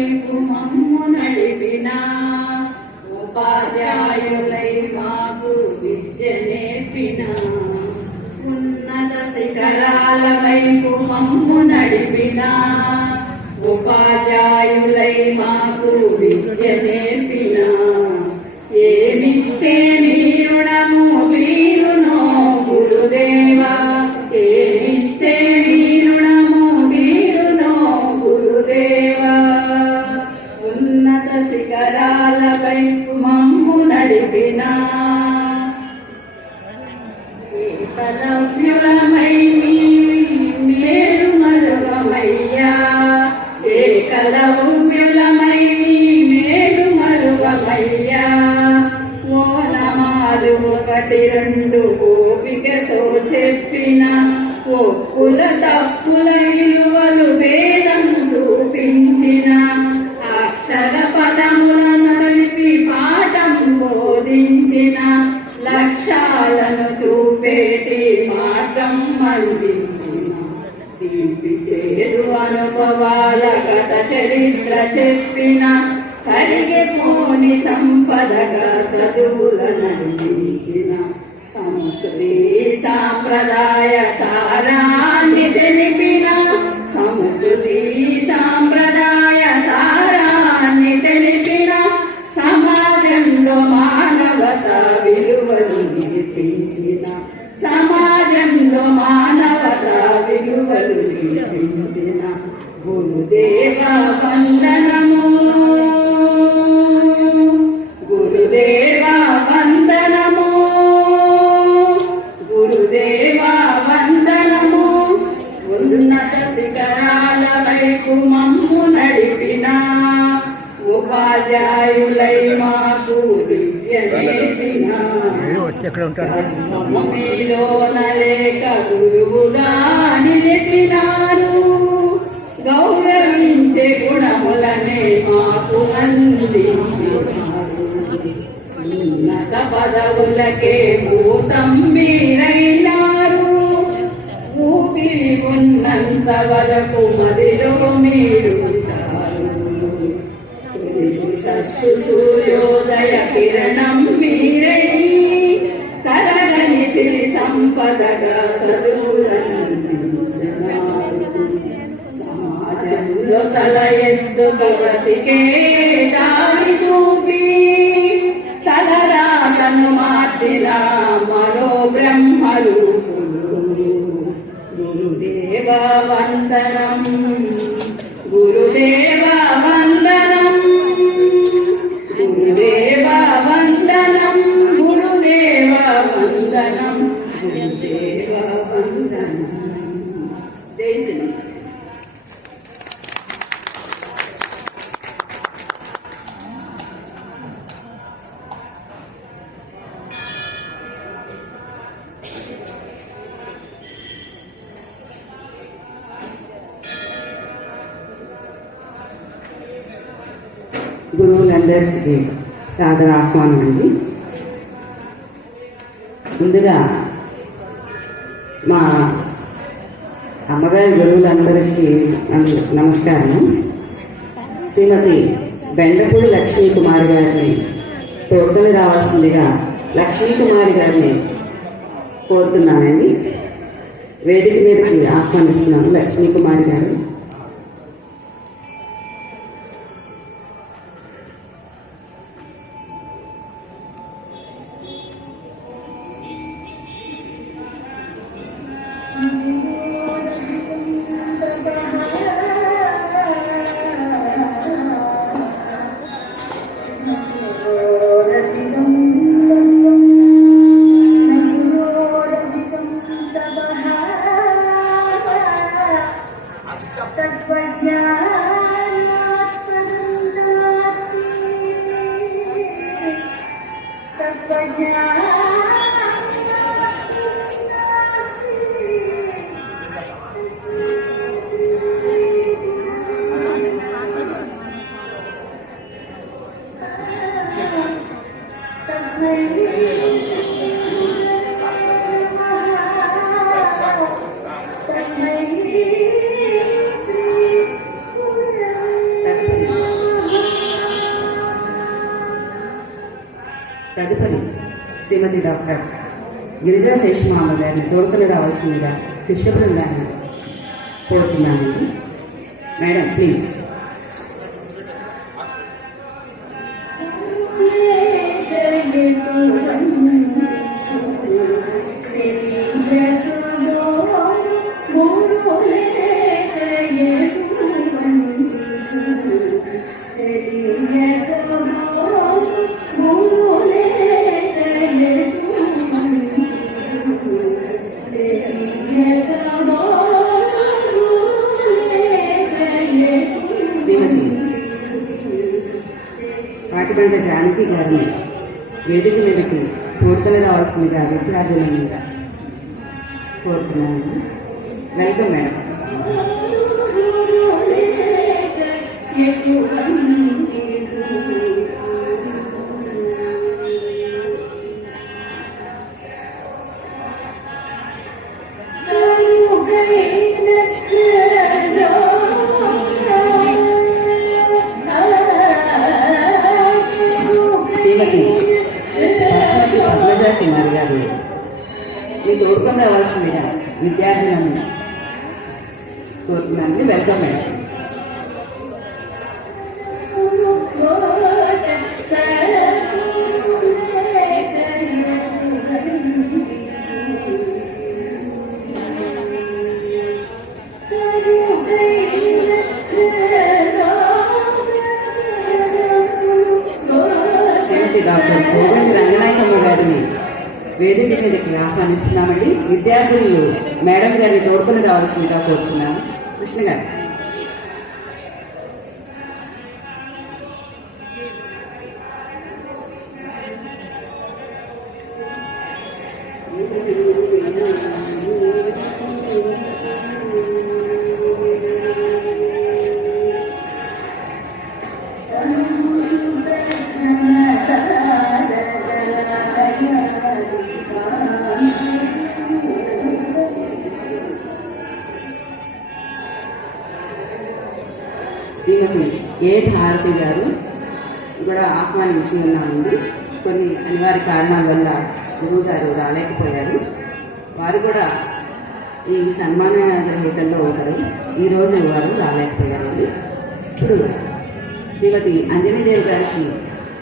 వైపు మమ్ము నడిపిన ఉపాధ్యాయులై మాకు విద్య నేర్పిన ఉన్నత శిఖరాల వైపు మమ్ము నడిపిన ఉపాధ్యాయులై మాకు విద్య నేర్పిన ఏమిస్తే రుణము వీరునో గురుదేవా ఏమిస్తే రుణము వీరునో గురుదేవా ఉన్నత శిఖరాల వైపు మమ్ము నడిపిన ఏకలవ్యులమై మేలు మరువమయ్యా ఏకలవ్యులమై మేలు మరువమయ్యా ఓనమాలు ఒకటి రెండు ఓపికతో చెప్పిన ఒప్పుల తప్పుల విలువలు భేదం చూపించిన అక్షర పదములను కలిపి పాఠం బోధించిన లక్ష్యాలను చూపేటి మార్గం అందించిన తీపి చేదు అనుభవాల గత చరిత్ర చెప్పిన కరిగిపోని సంపదగా చదువులనందించిన సంస్కృతి సాంప్రదాయ సారాన్ని తెలిపిన సంస్కృతి సాంప్రదాయ సారాన్ని తెలిపిన సమాజంలో మానవత విలువలు నేర్పించిన సమాజంలో మానవత విలువలు నేర్పించిన గురుదేవ వందనము గురుదేవ వందనము గురుదేవ వందనము ఉన్నత శిఖరాల వైపు మమ్ము నడిపిన ఉపాధ్యాయులై మాకు విద్య నేర్పిన మీలోన లేక గురువుగా నిలిచినారు గౌరవించే గుణములనే మాకు అందించినారు ఉన్నత పదవులకే భూతం మీరైనారు ఊపిరి ఉన్నంత వరకు మదిలో మీరు సూర్యోదయ కిరణం మీరై కరగని సిరి సంపదగా సమాజంలో తల ఎత్తుక బ్రతికే దారి చూపి తలరాతను మార్చిన మరో బ్రహ్మరూపులు గురుదేవ వందనం గురుదేవ వందనం గురుదేవ వందనం గురుదేవ వందనం గురుదేవ వందనం. గురువులందరికీ సాదర ఆహ్వానం అండి. ముందుగా మా అమ్మగారి గురువులందరికీ నమస్కారం. శ్రీమతి బెండపూడి లక్ష్మీ కుమారి గారిని తోటలు రావాల్సిందిగా లక్ష్మీ కుమారి గారిని కోరుతున్నానండి. వేదిక మీదకి ఆహ్వానిస్తున్నాను. లక్ష్మీ కుమారి గారు తదుపరి శ్రీమతి డాక్టర్ గిరిజా శేషమామ గారిని తోడుకొని రావాల్సిందిగా శిష్య బృందాన్ని కోరుతున్నానండి. Madam please. వాటికంట జానకి గారిని వేదిక మీదకి తోడుకొని రావాల్సిందిగా విద్యార్థులను కోరుతున్నాను. Welcome madam. శ్రీమతి పద్మజా కుమార్ గారిని మీ తోడుకొని రావాల్సిందిగా విద్యార్థులను కోరుతున్నాను. Welcome madam. Doctor Kodandi Ranganayakamma గారిని వేదిక మీదకి ఆహ్వానిస్తున్నామండి. విద్యార్థులు మేడం గారిని తోడుకొని రావాల్సిందిగా కోరుచున్నాను. కృష్ణ గారు. శ్రీమతి ఏ భారతి గారు కూడా ఆహ్వానించి ఉన్నామండి. కొన్ని అనివార్య కారణాల వల్ల గురువు గారు రాలేకపోయారు. వారు కూడా ఈ సన్మాన గ్రహీతల్లో ఉంటారు. ఈరోజు వారు రాలేకపోయారండి. ఇప్పుడు శ్రీమతి అంజనీదేవి గారికి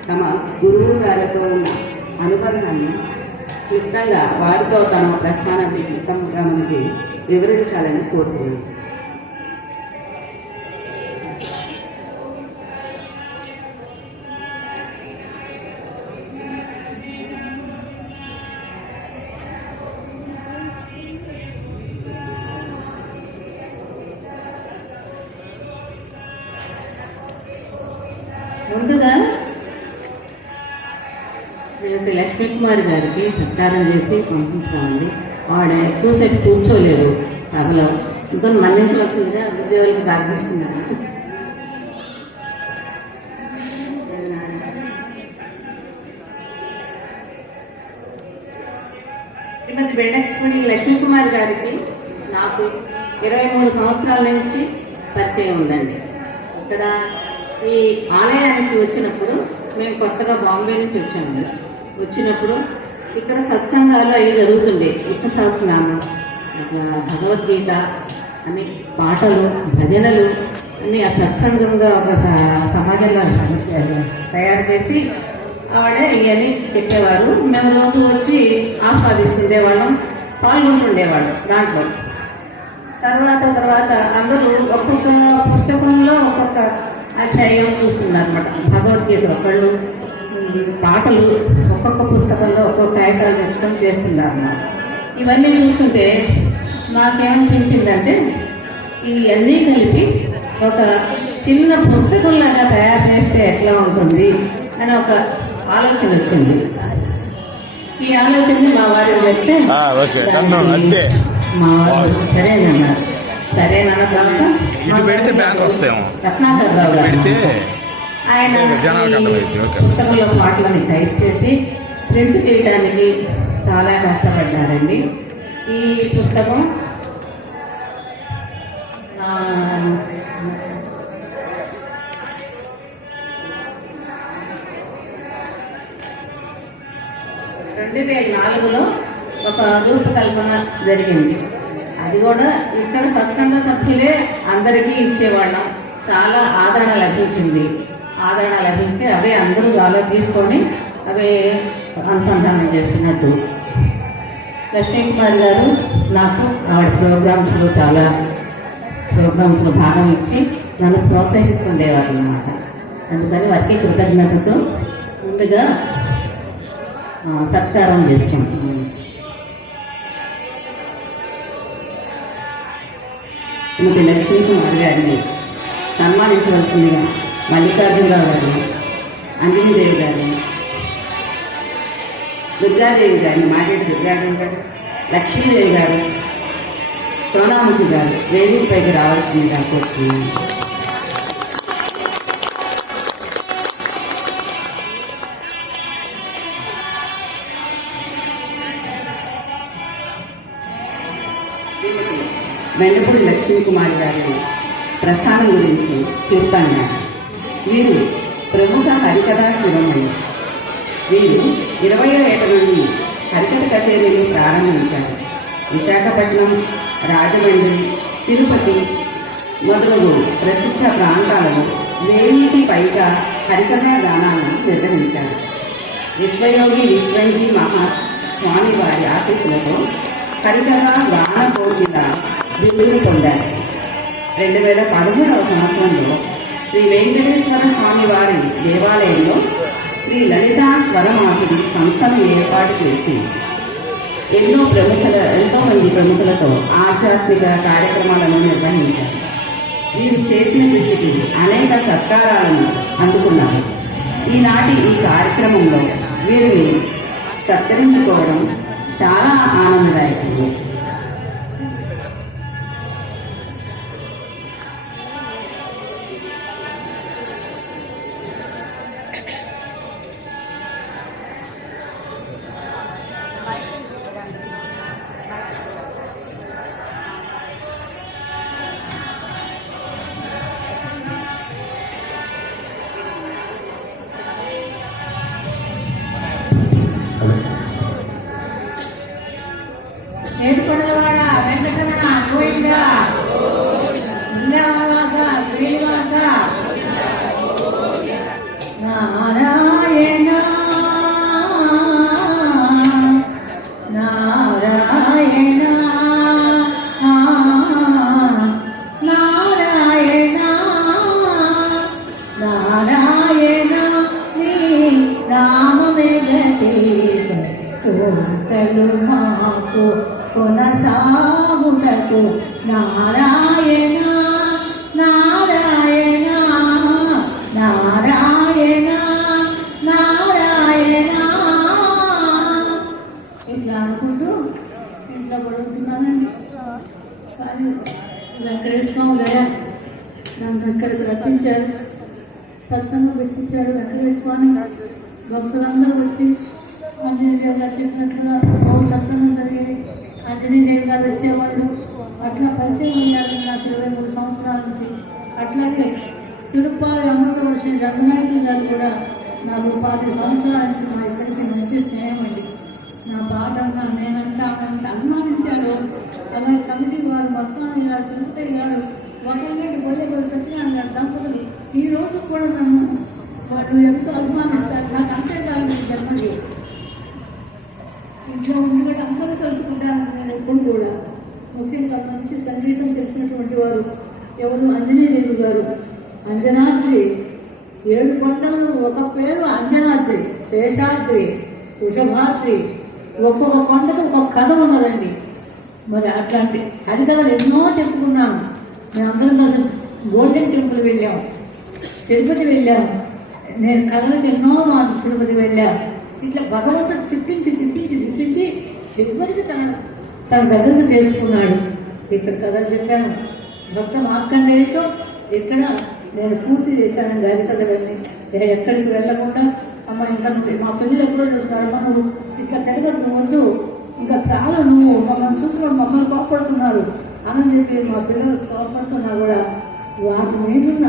తమ గురువు గారితో ఉన్న అనుబంధాన్ని క్లుప్తంగా వారితో తమ ప్రస్థానాన్ని క్లుప్తంగా మనకి వివరించాలని కోరుతున్నాను. ముందుగా శ్రీమతి లక్ష్మీకుమారి గారికి సత్కారం చేసి పంపిస్తామండి. ఆవిడ ఎక్కువసేపు కూర్చోలేరు సభలో, ఇంకా మన్నించవలసిందిగా ఉద్యోగులకు ప్రార్థిస్తున్నారు. శ్రీమతి బెండపూడి లక్ష్మీకుమారి గారికి నాకు 23 సంవత్సరాల నుంచి పరిచయం ఉందండి. ఇక్కడ ఈ ఆలయానికి వచ్చినప్పుడు మేము కొత్తగా బాంబే నుంచి వచ్చాము. వచ్చినప్పుడు ఇక్కడ సత్సంగాలు అవి జరుగుతుండే. విష్ణు సహస్రనామం, భగవద్గీత అన్ని పాటలు, భజనలు అన్ని ఆ సత్సంగంగా ఒక సమాజంలో తయారు చేసి ఆవిడ ఇవన్నీ చెప్పేవారు. మేము రోజు వచ్చి ఆస్వాదిస్తుండేవాళ్ళం, పాల్గొంటుండేవాళ్ళం దాంట్లో. తర్వాత అందరూ ఒక్కొక్క పుస్తకంలో ఒక్కొక్క అధ్యాయం చూస్తున్నారు అనమాట. భగవద్గీత ఒకళ్ళు, పాటలు ఒక్కొక్క పుస్తకంలో ఒక్కొక్క కాగితాలు పెట్టుకొని చేస్తున్నారు అన్నమాట. ఇవన్నీ చూస్తుంటే నాకేమనిపించిందంటే ఇవన్నీ కలిపి ఒక చిన్న పుస్తకంలాగా తయారు చేస్తే ఎట్లా ఉంటుంది అని ఒక ఆలోచన వచ్చింది. ఈ ఆలోచన మా వారికి చెప్తే మా వారు సరేనన్నారు. సరేనన్న తర్వాత రత్నాకర్రావు గారు ఆయన పుస్తకంలో పాటలని టైప్ చేసి ప్రింట్ చేయడానికి చాలా కష్టపడ్డారండి. ఈ పుస్తకం జరిగింది. అది కూడా ఇక్కడ సత్సంగ సభ్యులే అందరికీ ఇచ్చేవాళ్ళం. చాలా ఆదరణ లభించింది. ఆదరణ లభించి అవే అందరూ వాళ్ళు తీసుకొని అవే అనుసంధానం చేస్తున్నట్టు. లక్ష్మీకుమారి గారు నాకు ఆవిడ ప్రోగ్రామ్స్లో చాలా ప్రోగ్రామ్స్లో భాగం ఇచ్చి నన్ను ప్రోత్సహిస్తుండేవారు అన్నమాట. అందుకని వారికి కృతజ్ఞతతో ముందుగా సత్కారం చేసుకుంటున్నాను. శ్రీమతి లక్ష్మీకుమారి గారిని సన్మానించవలసిందిగా మల్లికార్జునరావు గారు, అంజనీదేవి గారు, దుర్గాదేవి గారిని మాట్లాడి దుర్గాదేవి గారు, లక్ష్మీదేవి గారు, సోనాముఖి గారు వేదికపైకి రావాల్సిందిగా కోరుతున్నాను. వెన్నపూడి లక్ష్మీకుమారి గారి ప్రస్థానం గురించి చెప్తాను. వీరు ప్రముఖ హరికథా శిరోమణి. వీరు 20వ ఏట నుండి హరికథ కచేరీలు ప్రారంభించారు. విశాఖపట్నం, రాజమండ్రి, తిరుపతి మొదలగు ప్రసిద్ధ ప్రాంతాలలో 1000కి పైగా హరికథా గానాలను నిర్వహించారు. విశ్వయోగి విశ్వంజీ మహాస్వామి వారి ఆశీస్సులతో హరికథా గాన కోకిల బిరుదును పొందారు. 2013వ సంవత్సరంలో శ్రీ వెంకటేశ్వర స్వామి వారి దేవాలయంలో శ్రీ లలితా స్వరమాధురి సంస్థను ఏర్పాటు చేసి ఎంతో మంది ప్రముఖులతో ఆధ్యాత్మిక కార్యక్రమాలను నిర్వహించారు. వీరు చేసిన కృషికి అనేక సత్కారాలను అందుకున్నారు. ఈనాటి ఈ కార్యక్రమంలో వీరిని సత్కరించుకోవడం చాలా ఆనందదాయకం. ఏడుకొండలవాడ వెంకటరమణ గోవింద, బృందావనవాస శ్రీనివాస నారాయణ నారాయణ నారాయణ నారాయణ నీ నామమే గతి కోటలు మాకు కొనసాగుటకు నారాయణ నారాయణ నారాయణ నారాయణ. ఇట్లా అనుకుంటూ ఇంట్లో పడుతున్నానండి. కానీ వెంకటేశ్వరం లేదా నన్ను ఇక్కడికి రప్పించారు, సత్సంగం పెట్టించారు వెంకటేశ్వరాన్ని. భక్తులందరూ వచ్చి ఆంజనేయదేవి గారు చెప్పినట్లుగా సత్సంగం జరిగేది. ఆంజనేయదేవి గారు వచ్చేవాళ్ళు. అట్లా పరిచయం అయ్యారు నాకు 23 సంవత్సరాల నుంచి. అట్లాగే తిరుపాలి అమృతవర్షి రంగనాయకులు గారు కూడా నాకు 10 సంవత్సరాల నుంచి మా ఇద్దరికి మంచి స్నేహం అండి. నా పాట అన్నా నేనంతా అభిమానించారు. అలాగే కమిటీ వారు మొత్తాన్ని గారు, తిరుపతి గారు, ఒకళ్ళేటి బొల్లెపల్లి సత్యనారాయణ గారు దంపతులు ఈ రోజు కూడా నన్ను వాళ్ళు ఎంతో అభిమానిస్తారు. నాకు అంతేకాదు మీ జన్మకి ఇంట్లో ఉండి అందరూ కలుసుకుంటాను నేను ఎప్పుడు కూడా. ముఖ్యంగా మంచి సంగీతం తెలిసినటువంటి వారు ఎవరు, అంజనీదేవి గారు. అంజనాద్రి 7 కొండలు ఒక పేరు అంజనాద్రి, శేషాద్రి, వృషభాద్రి. ఒక్కొక్క కొండకు ఒక్కొక్క కథ ఉన్నదండి. మరి అట్లాంటి హరికథలు ఎన్నో చెప్పుకున్నాము. మేమందరం కలిసి గోల్డెన్ టెంపుల్ వెళ్ళాము, తిరుపతి వెళ్ళాము. నేను కథలకు ఎన్నో తిరుపతి వెళ్ళాము. ఇట్లా భగవంతుడు తిప్పించి చివరికి తన దగ్గరకు చేర్చుకున్నాడు. ఇక్కడ కథలు చెప్పాను. భక్త మార్కండేయుతో ఇక్కడ నేను పూర్తి చేశాను గారి కథలన్నీ. ఎక్కడికి వెళ్ళకుండా అమ్మ ఇంకా మా పిల్లలు ఎప్పుడో చెప్తున్నారు, అమ్మ నువ్వు ఇక్కడ తిరగదు వద్దు, ఇంకా చాలా నువ్వు మమ్మల్ని చూసుకొని మమ్మల్ని కోపడుతున్నారు అని చెప్పి మా పిల్లలు కోపడుతున్నా కూడా వాటి మీదున్న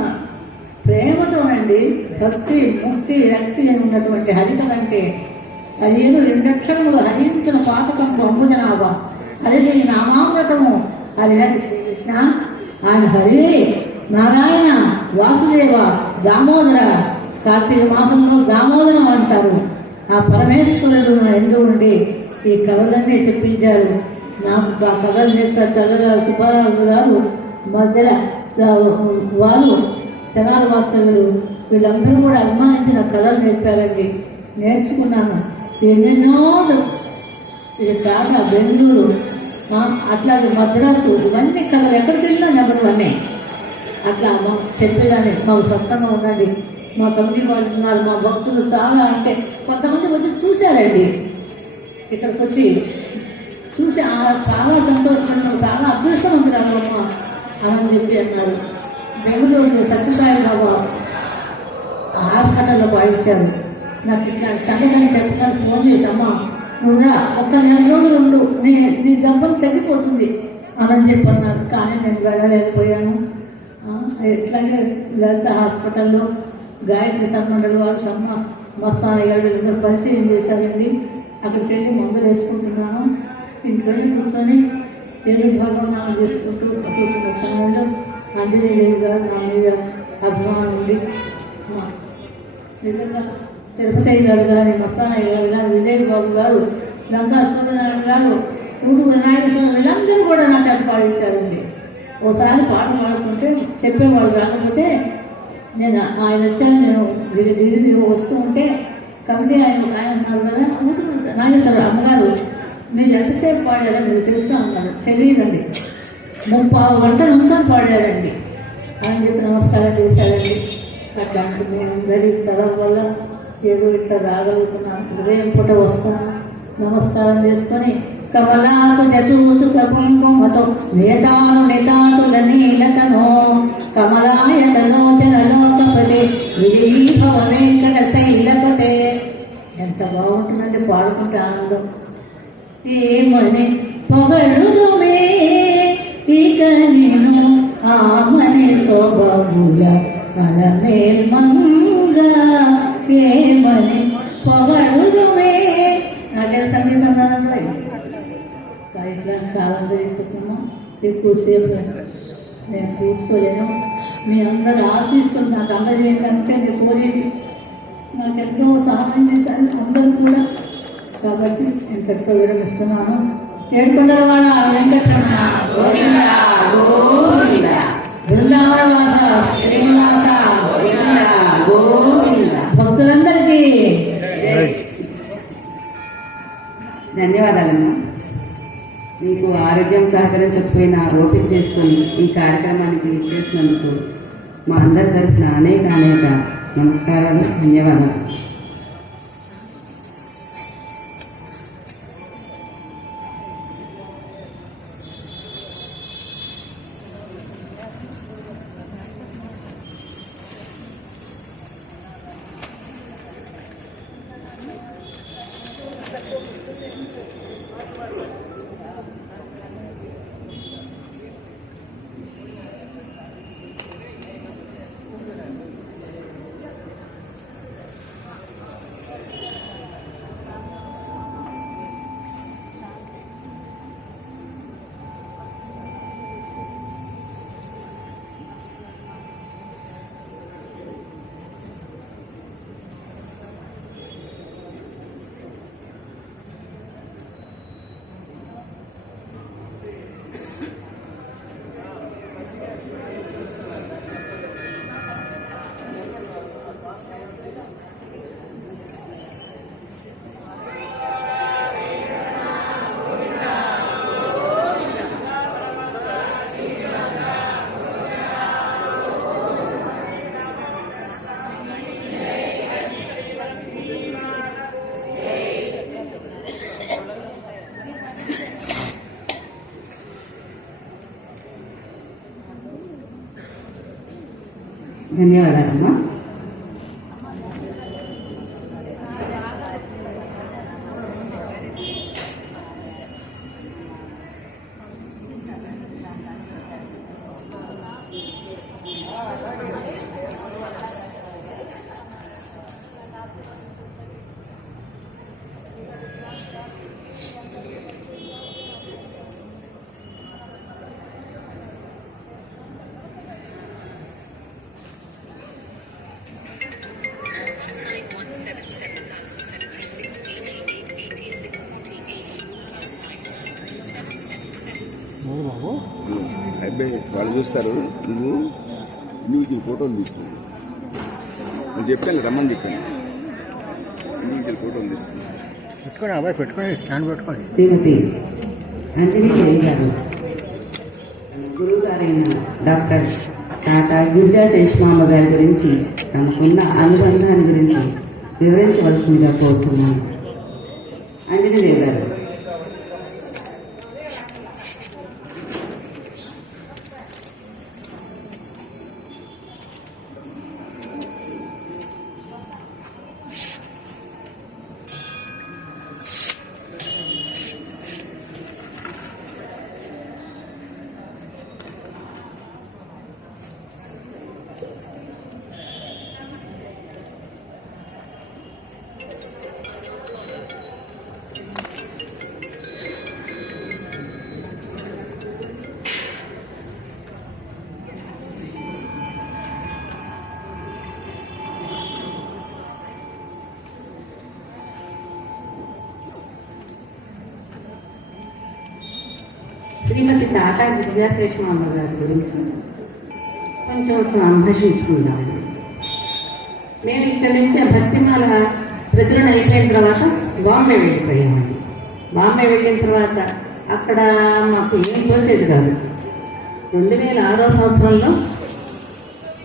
ప్రేమతోనండి భక్తి, ముక్తి, రక్తి ఉన్నటువంటి హరికథ అంటే 15 2 అక్షరములు హరించిన పాతకం బొమ్మజనాభా అది నీ నామామృతము. హరిహరి శ్రీకృష్ణ, ఆయన హరి, నారాయణ, వాసుదేవ, దామోదర. కార్తీక మాసంలో దామోదరం అంటారు. ఆ పరమేశ్వరుడు నా ఎందు ఉండి ఈ కథలన్నీ చెప్పించారు. నాకు ఆ కథలు చెప్తా చల్లగా సుబ్బారావు గారు మధ్యలో వారు తెనాల వాస్తవులు వీళ్ళందరూ కూడా అభిమానించిన కథలు నేర్పారండి. నేర్చుకున్నాను ఎన్నెన్నో. ఇది కాక బెంగళూరు, అట్లాగే మద్రాసు, ఇవన్నీ కథలు ఎక్కడికి వెళ్ళినా నెంబర్ వన్నే. అట్లా చెప్పేదాన్ని మాకు సొంతంగా ఉండండి. మా కమిటీ వాళ్ళు ఉన్నారు, మా భక్తులు చాలా, అంటే కొంతమంది వచ్చి చూశారండి. ఇక్కడికి వచ్చి చూసి చాలా సంతోషపడినారు, చాలా అదృష్టవంతురాలు అమ్మ అని చెప్పి అన్నారు. బెంగళూరు సత్యసాయి బాబా హాస్పిటల్లో పాడించారు. నాకు ఇట్లాంటి సంఘటన చెప్తాను, ఫోన్ చేసామ్మా నువ్వు ఒక్క 4 రోజులు ఉండు, నీ దెబ్బలు తగ్గిపోతుంది అని చెప్పి అన్నారు. కానీ నేను వెళ్ళలేకపోయాను. ఇట్లాగే లలిత హాస్పిటల్లో గాయత్రి సన్మండలి వారు మస్తానయ్య గారు వీళ్ళందరూ పరిచయం చేశారండి. అక్కడికి వెళ్ళి మందులు వేసుకుంటున్నాను. ఇంట్లోనే కూర్చొని తెలుగు భాగవనాలు చేసుకుంటూ కూర్చున్న సమయంలో ఆంజనేయదేవి గారు నా మీద అభిమానం ఉండి, నిజంగా తిరుపతి గారు కానీ, మస్తానయ్య గారు కానీ, విజయ్ బాబు గారు, లంకా సూర్యనారాయణ గారు, ఊడుగు నాగేశ్వరం, వీళ్ళందరూ కూడా నాకు అది పాడించారండి. ఓసారి పాట పాడుకుంటే చెప్పేవాళ్ళు రాకపోతే నేను ఆయన వచ్చాను, నేను దిగి వస్తూ ఉంటే కమిటీ ఆయన ఉన్నారు కదా, ఊడుగు నాగేశ్వరం అమ్మగారు మీరు ఎంతసేపు పాడారో మీకు తెలుసా అన్నారు. తెలియదండి, 30 గంటల నిమిషాలు పాడారండి. ఆయన చెప్పి నమస్కారం చేశారండి. అట్లాంటి నేను అందరి చదవ వల్ల ఏదో ఇట్లా రాగలుగుతున్నాను. హృదయం పూట వస్తాను, నమస్కారం చేసుకొని కమలాకు జతూతు కుంకుమతో నేతాను నితాతుల నీలతనో కమలాయతలోచన లోకపతే విజయీభవ వెంకట శైలపతే. ఎంత బాగుంటుందండి పాడుకుంటే ఆనందం. ఏమని పొగడుదుమే ఇక నేను ఆమని శోభముల అలమేల్మంగా, ఏమని పొగడుదుమే. నాకే సంగీతం రాదండి, ఇట్లా చాలా చేసుకున్నాం. ఎక్కువసేపు నేను కూర్చోలేను. మీ అందరు ఆశీస్సులు నాకు అందజేయాలంటే మీ కోరేది నాకెంతో సహాయం చేశారు అందరూ కూడా. కాబట్టి నేను ఎంతో విరమిస్తున్నాను. ఏడుకొండలవాడ వెంకటరమణ బృందావనవాస శ్రీనివాస భక్తులందరికీ ధన్యవాదాలమ్మా. మీకు ఆరోగ్యం సహకరించకపోయినా ఓపిక చేసుకొని ఈ కార్యక్రమానికి చేసినందుకు మా అందరి తరఫున అనేక నమస్కారాలు, ధన్యవాదాలు. ధన్యవాదాలమ్మా. అబ్బాయి వాళ్ళు చూస్తారు, నువ్వు ఫోటోలు తీస్తున్నావు. నేను చెప్పాను రమ్మని చెప్పాను, నువ్వు ఫోటోలు తీస్తున్నావు. పెట్టుకోండి అబ్బాయి, పెట్టుకోండి, స్టాండ్ పెట్టుకోండి. శ్రీమతి అంజనీదేవి గారు గురువు గారైన డాక్టర్ టాటా గిరిజా శేషమాంబ గారి గురించి తమకున్న అనుబంధాన్ని గురించి వివరించవలసిందిగా కోరుతున్నాను. అంజనీదేవి గారు. శ్రీమతి టాటా గిరిజా శేషమాంబ గారి గురించి కొంచెం సంభాషించుకుందామండి. నేను ఇక్కడ నుంచి భక్తిమాల ప్రచురణ అయిపోయిన తర్వాత బాంబే వెళ్ళిపోయామండి. బాంబే వెళ్ళిన తర్వాత అక్కడ మాకు ఏం తోచేది కాదు. 2006 సంవత్సరంలో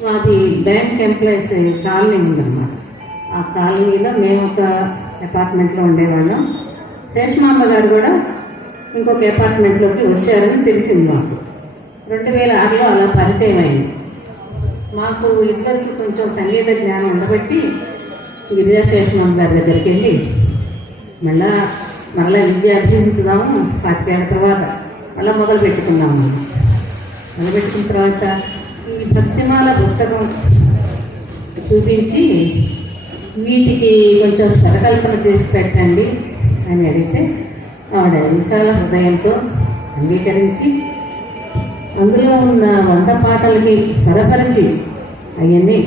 మాది బ్యాంక్ ఎంప్లాయీస్ కాలనీ ఉందన్నమాట. ఆ కాలనీలో మేము ఒక అపార్ట్మెంట్లో ఉండేవాళ్ళం. శేషమాంబ గారు కూడా ఇంకొక అపార్ట్మెంట్లోకి వచ్చారని తెలిసింది మాకు. 2006లో అలా పరిచయం అయింది. మాకు ఇద్దరికి కొంచెం సంగీత జ్ఞానం ఉండబట్టి గిరిజా శేషమాంబ గారి దగ్గరికి వెళ్ళి మళ్ళా విద్య అభ్యసించుదాము. 10 ఏళ్ల తర్వాత మళ్ళీ మొదలు పెట్టుకున్నాము. మొదలుపెట్టుకున్న తర్వాత ఈ భక్తిమాల పుస్తకం చూపించి వీటికి కొంచెం స్వరకల్పన చేసి పెట్టండి అని అడిగితే ఆవిడ విశాల హృదయంతో అంగీకరించి అందులో ఉన్న 100 పాటలకి స్వరపరిచి అవన్నీ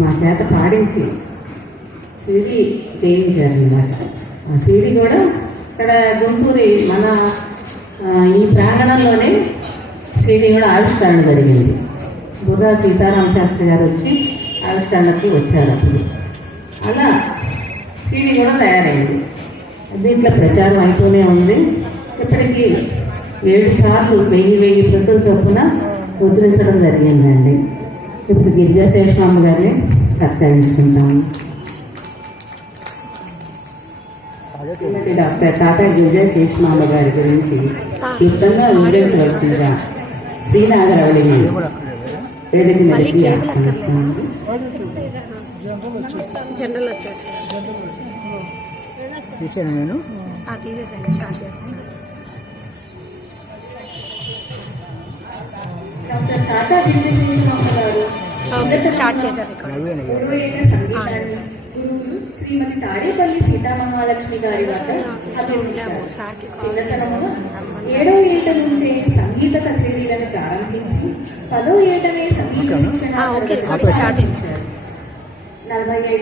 మా చేత పాడించి సీడీ చేయించారన్నమాట. ఆ సీడీ కూడా ఇక్కడ గుంటూరు మన ఈ ప్రాంగణంలోనే సీడీ కూడా ఆవిష్కరణ జరిగింది. బుర్రా సీతారామ శాస్త్రి గారు వచ్చి ఆవిష్కరణకి వచ్చారు. అప్పుడు అలా సీడీ కూడా తయారైంది. దీంట్లో ప్రచారం అయితూనే ఉంది. ఇప్పటికీ 7 సార్లు 1000 ప్రతుల చొప్పున ముద్రించడం జరిగిందండి. ఇప్పుడు గిరిజా శేషమాంబ గారిని సత్కరించుకుంటాము. డాక్టర్ టాటా గిరిజా శేషమాంబ గారి గురించి క్లుప్తంగా వివరించవలసిందిగా శ్రీనాగరవళిని వేదిక మీదకి ఆహ్వానిస్తున్నాను. జనరల్ వచ్చేసి తీసాను నేను తీసేసండి, స్టార్ట్ చేస్తున్నాను. డాక్టర్ టాటా గిరిజా శేషమాంబ గారు స్టార్ట్ చేశారు ఇక్కడ. పూర్వైన సంగీతాన్ని గురువులు శ్రీమతి తాడేపల్లి సీతామహాలక్ష్మి గారి వద్ద అభ్యసించారు. చిన్నతనంలో 7వ ఏట నుంచే సంగీత కచేరీలను ప్రారంభించి 10వ ఏటనే సంగీత శిక్షణ 45